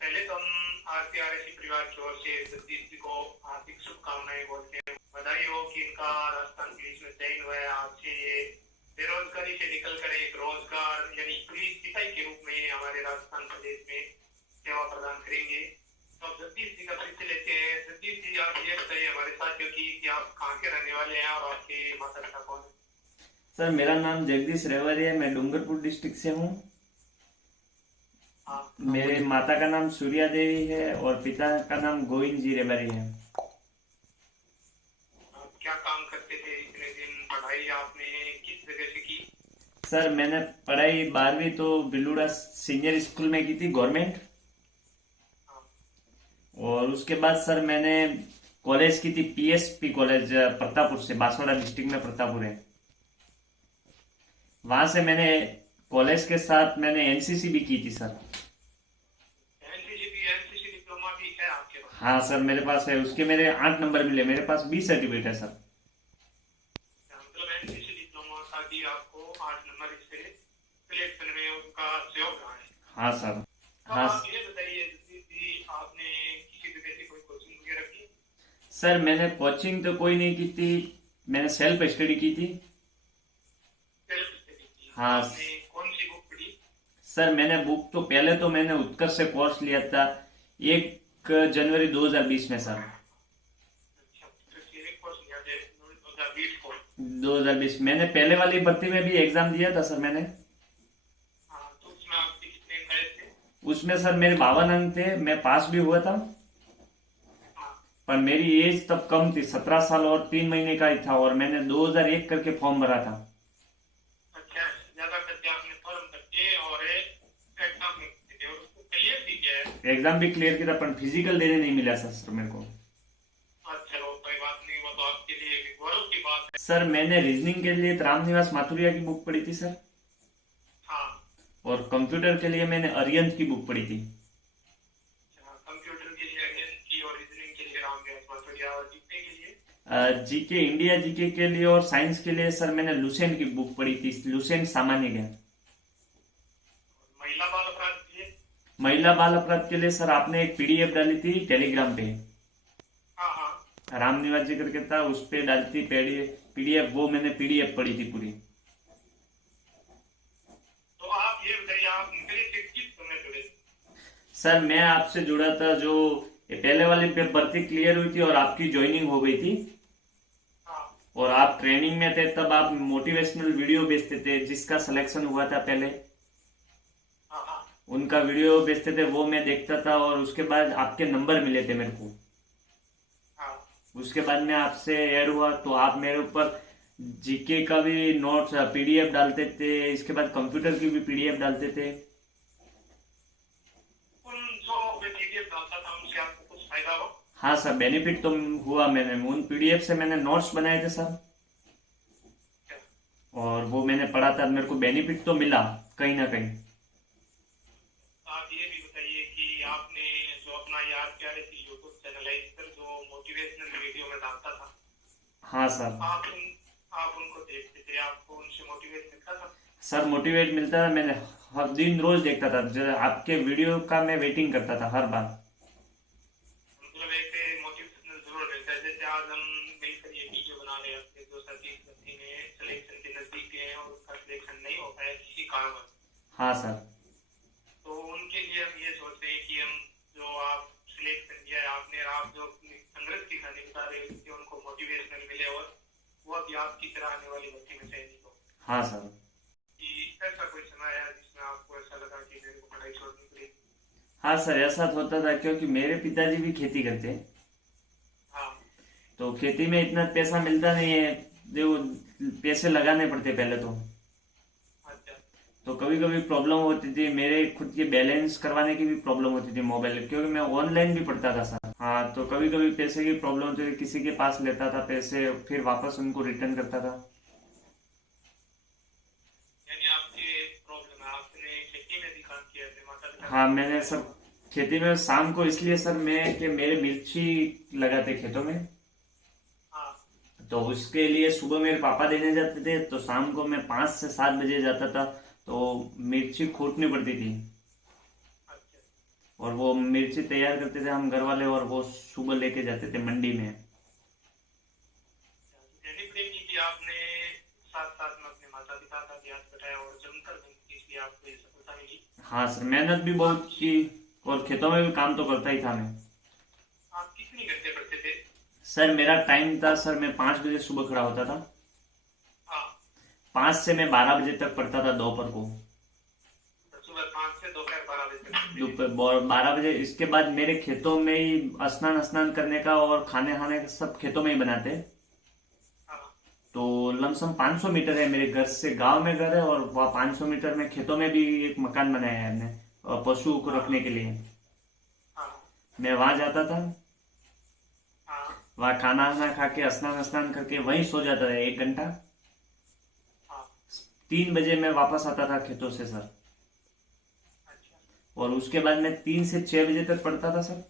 पहले तो हम आरपीआरएसी परिवार की ओर से जगदीश जी को हार्दिक शुभकामनाएं बोलते हैं। बधाई हो कि इनका राजस्थान पुलिस में चयन हुआ है। आज से ये बेरोजगारी से निकल कर एक रोजगार यानी पुलिस सिपाही के रूप में हमारे राजस्थान प्रदेश में सेवा प्रदान करेंगे। तो अब जगदीश जी का परिचय लेते हैं। जगदीश जी, आप ये बताइए हमारे साथियों की कि आप कहाँ के रहने वाले हैं और आपके माता पिता कौन है? सर, मेरा नाम जगदीश रेवरी है। मैं डूंगरपुर डिस्ट्रिक्ट से हूँ। आप मेरे माता का नाम सूर्या देवी है और पिता का नाम गोविंद जी रेवरी है। क्या काम करते थे इतने दिन? पढ़ाई आपने किस जगह से की? सर, मैंने पढ़ाई 12वीं तो बिलुड़ा सीनियर स्कूल में की थी, गवर्नमेंट। और उसके बाद सर मैंने कॉलेज की थी, पीएसपी कॉलेज प्रतापपुर से, बांसवाड़ा डिस्ट्रिक्ट में प्रतापपुर है। वहां से मैंने कॉलेज के साथ मैंने एनसीसी भी की थी सर। एनसीसी डिप्लोमा भी है आपके पास? हाँ सर, मेरे पास है। उसके मेरे 8 नंबर मिले। मेरे पास 20 सर्टिफिकेट है सर। मतलब एनसीसी डिप्लोमा का भी आपको 8 नंबर इससे सिलेक्शन में उसका सहयोग रहा है। हाँ सर। तो हाँ आप ये बताइए कि आपने किसी जगह से कोई कोचिंग वगैरह की? सर, मैंने कोचिंग तो कोई नहीं की थी। मैंने सेल्फ स्टडी की थी। सेल्फ स्टडी की? हाँ आपने कौन सी बुक पढ़ी? सर, मैंने बुक तो पहले तो मैंने उत्कर्ष से कोर्स लिया था 1 जनवरी 2020 में सर। अच्छा, तो सीरीज कोर्स लिया थे 2020 को? 2020 मैंने पहले वाली भर्ती में भी एग्जाम दिया था सर मैंने। हाँ, तो उसमें आपके कितने अंक आए थे? उसमें सर मेरे 52 अंक थे। मैं पास भी हुआ था। हाँ। पर मेरी एज तब कम थी, 17 साल और 3 महीने का ही था। और मैंने 2001 करके फॉर्म भरा था। अच्छा, ज्यादा करके आपने फॉर्म भर के और एग्जाम में थे और उसको क्लियर भी किया है? एग्जाम भी क्लियर किया था, पर फिजिकल देने नहीं मिला सर मेरे को। अच्छा, वो कोई बात नहीं, वो तो आपके लिए भी गौरव की बात है। सर, मैंने रीजनिंग के लिए रामनिवास माथुरिया की बुक पढ़ी थी सर। हाँ। और कंप्यूटर के लिए मैंने अरिहंत की बुक पढ़ी थी। अच्छा, कंप्यूटर के लिए अरिहंत की और रीजनिंग के लिए रामव्यास माथुरिया और जीके के लिए? जीके, इंडिया जीके के लिए और साइंस के लिए सर मैंने लुसेंट की बुक पढ़ी थी, लुसेंट सामान्य ज्ञान। महिला बाल अपराध के लिए? महिला बाल अपराध के लिए सर आपने एक पीडीएफ डाली थी टेलीग्राम पे, हाँ हाँ। रामनिवास जी करके था, उस पे डाली थी पीडीएफ। वो मैंने पीडीएफ पढ़ी थी पूरी। तो आप ये बताइए, आप मेरे से किस समय जुड़े? सर, मैं आपसे जुड़ा था जो ये पहले वाली भर्ती क्लियर हुई थी और आपकी ज्वाइनिंग हो गई थी। हाँ और आप ट्रेनिंग में थे, तब आप मोटिवेशनल वीडियो भेजते थे। जिसका सिलेक्शन हुआ था पहले, हाँ हाँ। उनका वीडियो भेजते थे, वो मैं देखता था। और उसके बाद आपके नंबर मिले थे मेरे को। हाँ। उसके बाद में आपसे ऐड हुआ तो आप मेरे ऊपर जीके का भी नोट्स पीडीएफ डालते थे। इसके बाद कंप्यूटर की भी पीडीएफ डालते थे। उन जो मैं पीडीएफ डालता था उनसे आपको कुछ फायदा हो? हाँ सर, बेनिफिट तो हुआ। मैंने उन पीडीएफ से मैंने नोट्स बनाए थे सर। क्या? और वो मैंने पढ़ा था, मेरे को बेनिफिट तो मिला कहीं ना कहीं। आप ये भी बताइए कि आपने जो अपना ये आरपीआरएसी यूट्यूब चैनल है, इस पर जो मोटिवेशनल वीडियो में डालता था, हाँ सर। आप उनको देखते थे, आपको उनसे मोटिवेट मिलता था? सर, मोटिवेट मिलता था। मैंने हर दिन रोज देखता था। आपके वीडियो का मैं वेटिंग करता था हर बार। मतलब एक मोटिवेशनल जरूर रहता है। जैसे आज हम मिलकर ये वीडियो बना रहे हैं, अपने जो साथी साथी में सिलेक्शन के नजदीक है और उसका सिलेक्शन नहीं हो पाया किसी कारण। हाँ सर। तो उनके लिए हम ये सोच रहे हैं कि हम जो आप सिलेक्शन किया है आपने, आप जो संघर्ष की कहानी बता रहे हैं उससे उनको मोटिवेशनल मिले और वो भी आपकी तरह आने वाली भर्ती में चयनित हो। हाँ सर। कि ऐसा कोई समय आया जिसमें आपको ऐसा लगा कि मेरे को पढ़ाई छोड़नी पड़ेगी? हाँ सर, ऐसा होता था क्योंकि मेरे पिताजी भी खेती करते हैं। हाँ। तो खेती में इतना पैसा मिलता नहीं है, जो पैसे लगाने पड़ते पहले तो। अच्छा। तो कभी कभी प्रॉब्लम होती थी। मेरे खुद के बैलेंस करवाने की भी प्रॉब्लम होती थी मोबाइल, क्योंकि मैं ऑनलाइन भी पढ़ता था सर। हाँ, तो कभी कभी पैसे की प्रॉब्लम होती थी। किसी के पास लेता था पैसे, फिर वापस उनको रिटर्न करता था। यानी आपके प्रॉब्लम है, आपने खेती में भी काम किया है माता पिता? हाँ, मैंने सर खेती में शाम को इसलिए सर मैं कि मेरे मिर्ची लगाते खेतों में। हाँ। तो उसके लिए सुबह मेरे पापा देने जाते थे, तो शाम को मैं 5 से 7 बजे जाता था। तो मिर्ची खोटनी पड़ती थी। अच्छा। और वो मिर्ची तैयार करते थे हम घर वाले, और वो सुबह लेके जाते थे मंडी में। यानी प्रेम जी की आपने साथ साथ में अपने माता पिता का भी हाथ बटाया और जमकर मेहनत की, इसलिए आपको ये सफलता मिली। हाँ सर, मेहनत भी बहुत की, और खेतों में भी काम तो करता ही था मैं। आप कितनी घंटे पढ़ते थे? सर मेरा टाइम था सर, मैं 5 बजे सुबह खड़ा होता था। हाँ। 5 से मैं 12 बजे तक पढ़ता था दोपहर को। तो सुबह 5 से दोपहर 12 बजे तक पढ़ते थे। दोपहर 12 बजे। इसके बाद मेरे खेतों में ही स्नान स्नान करने का और खाने खाने का सब खेतों में ही बनाते। हाँ। तो लमसम 500 मीटर है मेरे घर से, गांव में घर है, और वहाँ 500 मीटर में खेतों में भी एक मकान बनाया है हमने, और पशुओं को रखने के लिए। हाँ। मैं वहां जाता था, हाँ। वहाँ खाना वाना खा के स्नान स्नान करके वहीं सो जाता था 1 घंटा। हाँ। 3 बजे मैं वापस आता था खेतों से सर। अच्छा। और उसके बाद मैं 3 से 6 बजे तक पढ़ता था सर।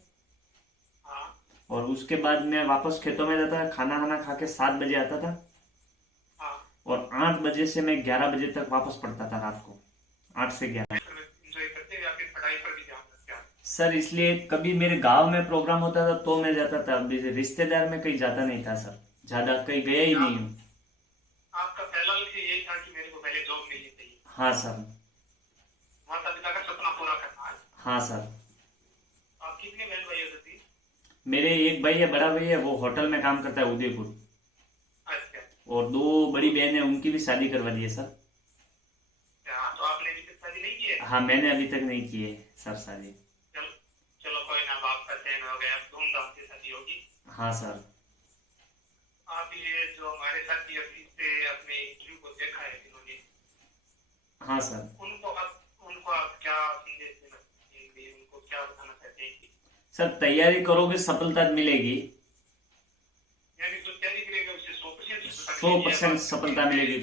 हाँ। और उसके बाद मैं वापस खेतों में जाता था, खाना खाना खा के 7 बजे आता था। हाँ। और 8 बजे से मैं 11 बजे तक वापस पढ़ता था रात को, 8 से 11। एंजॉय करते हैं या फिर पढ़ाई पर भी ध्यान रखते हैं? सर इसलिए कभी मेरे गांव में प्रोग्राम होता था तो मैं जाता था, अभी रिश्तेदार में कहीं जाता नहीं था सर, ज्यादा कहीं गया ही नहीं हूँ। आपका पहला लक्ष्य यही था कि मेरे को पहले जॉब मिलनी चाहिए, हाँ सर। माता पिता का सपना पूरा करना है। हाँ सर। आप कितने बहन भाई होते थे? मेरे एक भाई है, बड़ा भाई है, वो होटल में काम करता है उदयपुर। अच्छा। और 2 बड़ी बहन है, उनकी भी शादी करवा दी है सर। हाँ, तो आपने अभी तक शादी नहीं की है? हाँ, मैंने अभी तक नहीं की है सर शादी। चलो चलो कोई ना, अब आपका चयन हो गया, धूमधाम से शादी होगी। हाँ सर। आप ये जो हमारे साथी अभी से अपने इंटरव्यू को देखा है जिन्होंने, हाँ सर। उनको आप क्या संदेश देना चाहेंगे, उनको क्या बताना चाहते हैं? सर तैयारी करोगे सफलता मिलेगी, यानी जो तैयारी करेगा उसे 100% 100% सफलता मिलेगी।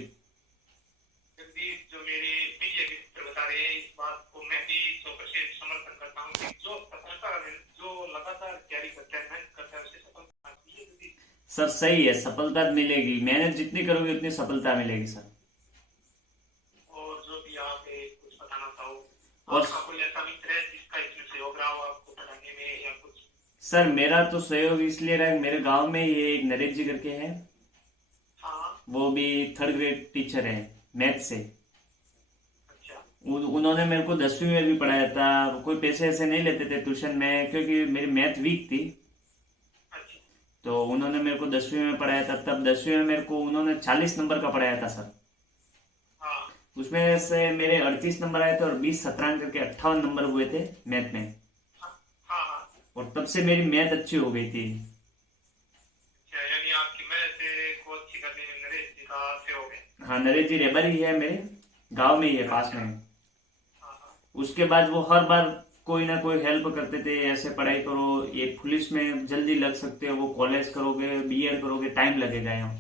जगदीश जो मेरे प्रिय मित्र बता रहे हैं, इस बात को मैं भी 100% समर्थन करता हूँ कि जो सफलता, जो लगातार तैयारी करता है, मेहनत करता है, उसे सफलता मिलती है जगदीश। सर सही है, सफलता मिलेगी, मेहनत जितनी करोगे उतनी सफलता मिलेगी सर। और जो भी आप कुछ बताना चाहो, और आपका कोई ऐसा मित्र है जिसका इसमें सहयोग रहा हो आपको पढ़ाने में या कुछ? सर मेरा तो सहयोग इसलिए रहा है, मेरे गांव में ये एक नरेश जी करके है, हाँ। वो भी 3rd ग्रेड टीचर है मैथ से। अच्छा। उन्होंने मेरे को 10वीं में भी पढ़ाया था, कोई पैसे ऐसे नहीं लेते थे ट्यूशन में, क्योंकि मेरी मैथ वीक थी। अच्छा। तो उन्होंने मेरे को 10वीं में पढ़ाया था, तब 10वीं में मेरे को उन्होंने 40 नंबर का पढ़ाया था सर। हाँ। उसमें से मेरे 38 नंबर आए थे, और 20 17 करके 58 नंबर हुए थे मैथ में। हाँ। हाँ। और तब से मेरी मैथ अच्छी हो गई थी। अच्छा, यानी आपकी मैथ को अच्छी करने में नरेश जी का सहयोग है। हाँ, नरेश जी रेबर ही है, मेरे गांव में ही है, पास में। हाँ। हाँ। उसके बाद वो हर बार कोई ना कोई हेल्प करते थे, ऐसे पढ़ाई करो, ये पुलिस में जल्दी लग सकते हो, वो कॉलेज करोगे, बीएड करोगे, टाइम लगेगा यहाँ।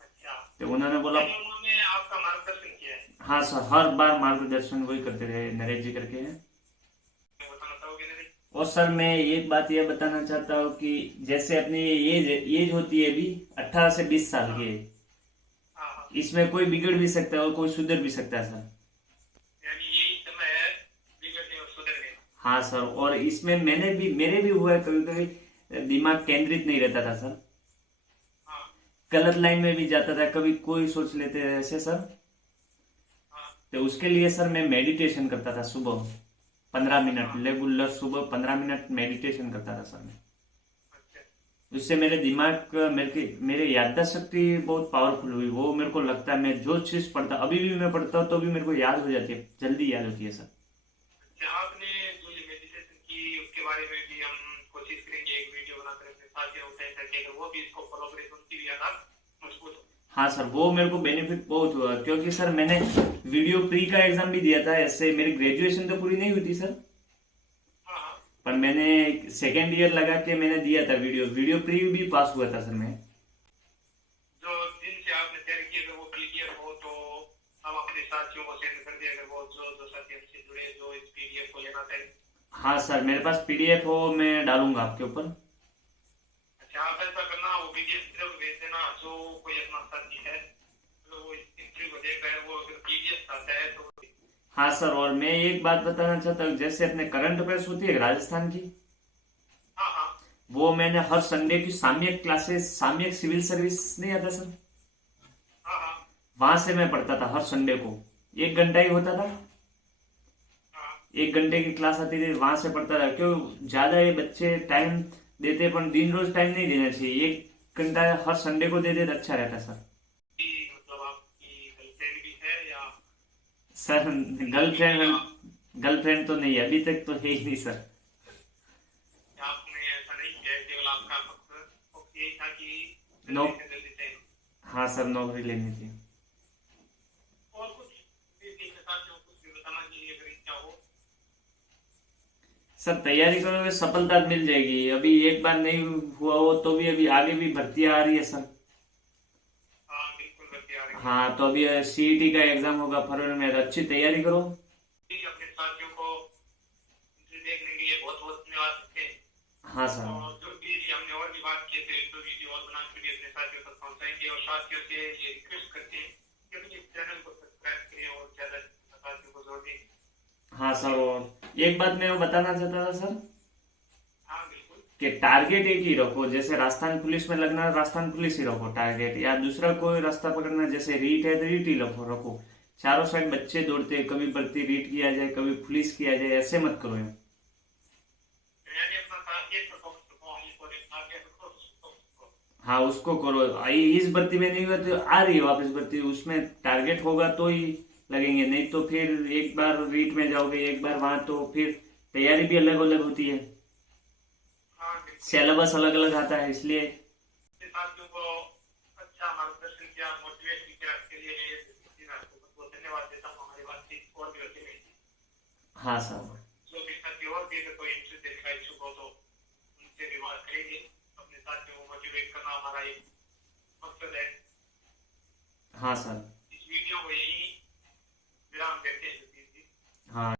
अच्छा, तो उन्होंने बोला। यानी उन्होंने आपका मार्गदर्शन किया है। हाँ सर, हर बार मार्गदर्शन वही करते थे, नरेश जी करके हैं। बताना चाहोगे नरेश? और सर मैं एक बात यह बताना चाहता हूँ कि जैसे अपनी एज होती है अभी 18 से 20 साल की है, हाँ। हाँ। इसमें कोई बिगड़ भी सकता है और कोई सुधर भी सकता है सर। यानी यही समय है बिगड़ने और सुधरने का। हाँ सर, और इसमें मेरे भी हुआ है, कभी कभी दिमाग केंद्रित नहीं रहता था सर, हाँ। गलत लाइन में भी जाता था, कभी कोई सोच लेते हैं ऐसे सर। हाँ। तो उसके लिए सर मैं मेडिटेशन करता था सुबह 15 मिनट, हाँ। रेगुलर सुबह 15 मिनट मेडिटेशन करता था सर मैं। अच्छा। उससे मेरे दिमाग मेरे याददाश्त शक्ति बहुत पावरफुल हुई। वो मेरे को लगता है मैं जो चीज पढ़ता, अभी भी मैं पढ़ता हूँ तो भी मेरे को याद हो जाती है, जल्दी याद होती है सर। अच्छा, आपने जो ये मेडिटेशन की उसके बारे में भी हम कोशिश करेंगे एक वीडियो बनाकर अपने साथियों को शेयर करके, अगर वो भी इसको फॉलो करें तो उनकी भी याद मजबूत हो। हाँ सर, वो मेरे को बेनिफिट बहुत हुआ, क्योंकि सर मैंने वीडियो प्री का एग्जाम भी दिया था, ऐसे मेरी ग्रेजुएशन तो पूरी नहीं हुई थी सर, हाँ। हाँ। पर मैंने 2nd ईयर लगा के मैंने दिया था वीडियो प्री भी पास हुआ था सर मैं। जो जिनसे आपने तैयारी की, अगर वो पीडीएफ हो तो हम अपने साथियों को सेंड कर दें, अगर वो जो साथी हमसे जुड़े जो इस पीडीएफ को लेना चाहे। हाँ सर, मेरे पास पीडीएफ हो, मैं डालूंगा आपके ऊपर। अच्छा, आप ऐसा करना, वो पीडीएफ जरूर भेज देना, जो कोई अपना साथी है तो वो इस इंटरव्यू को देख रहा है, वो अगर पीडीएफ चाहता है तो हाँ सर, और मैं एक बात बताना चाहता हूँ, जैसे अपने करंट अफेयर्स होती है राजस्थान की, हाँ हाँ वो मैंने हर संडे की सामयिक क्लासेस, सामयिक सिविल सर्विस नहीं आता सर, हाँ हाँ वहां से मैं पढ़ता था हर संडे को। 1 घंटा ही होता था, हाँ 1 घंटे की क्लास आती थी, वहां से पढ़ता था। क्यों ज्यादा ये बच्चे टाइम देते, पर दिन रोज टाइम नहीं देना चाहिए, 1 घंटा हर संडे को दे दे तो अच्छा रहता सर। कि मतलब आपकी गर्लफ्रेंड भी है या सर शादी की या गर्लफ्रेंड, गर्लफ्रेंड तो नहीं, अभी तक तो है ही नहीं सर। आपने ऐसा नहीं किया है, केवल आपका मकसद यही था कि नो, जल्दी से जल्दी टाइम। हाँ सर, नौकरी लेनी थी। और कुछ इसी के साथ जो कुछ भी बताना चाहिए अगर इच्छा हो। सर तैयारी करोगे सफलता मिल जाएगी, अभी एक बार नहीं हुआ हो तो भी अभी आगे भी भर्तियां आ रही है सर। हाँ बिल्कुल बच्चे आ रही है। हाँ, तो अभी सीईटी का एग्जाम होगा फरवरी में, तो अच्छी तैयारी करो। ठीक है, अपने साथियों को देखने के लिए बहुत बहुत धन्यवाद देते हैं। हाँ सर। और जो भी हमने और भी बात की थे तो वीडियो और बना के भी अपने साथियों तक पहुंचाएंगे, और साथियों से ये रिक्वेस्ट करते हैं कि अपने चैनल को सब्सक्राइब करें और ज्यादा साथियों को जोड़ दें। हाँ सर, और एक बात मैं बताना चाहता था सर, हाँ बिल्कुल। कि टारगेट एक ही रखो, जैसे राजस्थान पुलिस में लगना है राजस्थान पुलिस ही रखो टारगेट, या दूसरा कोई रास्ता पकड़ना, जैसे रीट है तो रीट ही रखो। चारों साइड बच्चे दौड़ते हैं, कभी भर्ती रीट किया जाए, कभी पुलिस किया जाए, ऐसे मत करो यार। मैंने अपना टारगेट पर फोकस रखो, ये पर एक टारगेट रखो, उसको रखो। हाँ, उसको करो। इस भर्ती में नहीं हुआ तो आ रही है वापस भर्ती, उसमें टारगेट होगा तो ही लगेंगे, नहीं तो फिर एक बार रीट में जाओगे, एक बार वहां, तो फिर तैयारी भी अलग अलग होती है, हाँ बिल्कुल। सिलेबस अलग अलग आता है, इसलिए। अपने साथियों को अच्छा मार्गदर्शन किया, मोटिवेट किया, इसके लिए मैं आपको बहुत बहुत धन्यवाद देता हूँ। हमारी बातचीत और भी होती रहेगी। हाँ सर। जो भी साथी और भी अगर कोई इंटरेस्ट देखने का इच्छुक हो तो उनसे भी बात करेंगे। अपने साथियों को मोटिवेट करना हमारा एक मकसद है। हाँ सर। इस वीडियो को यही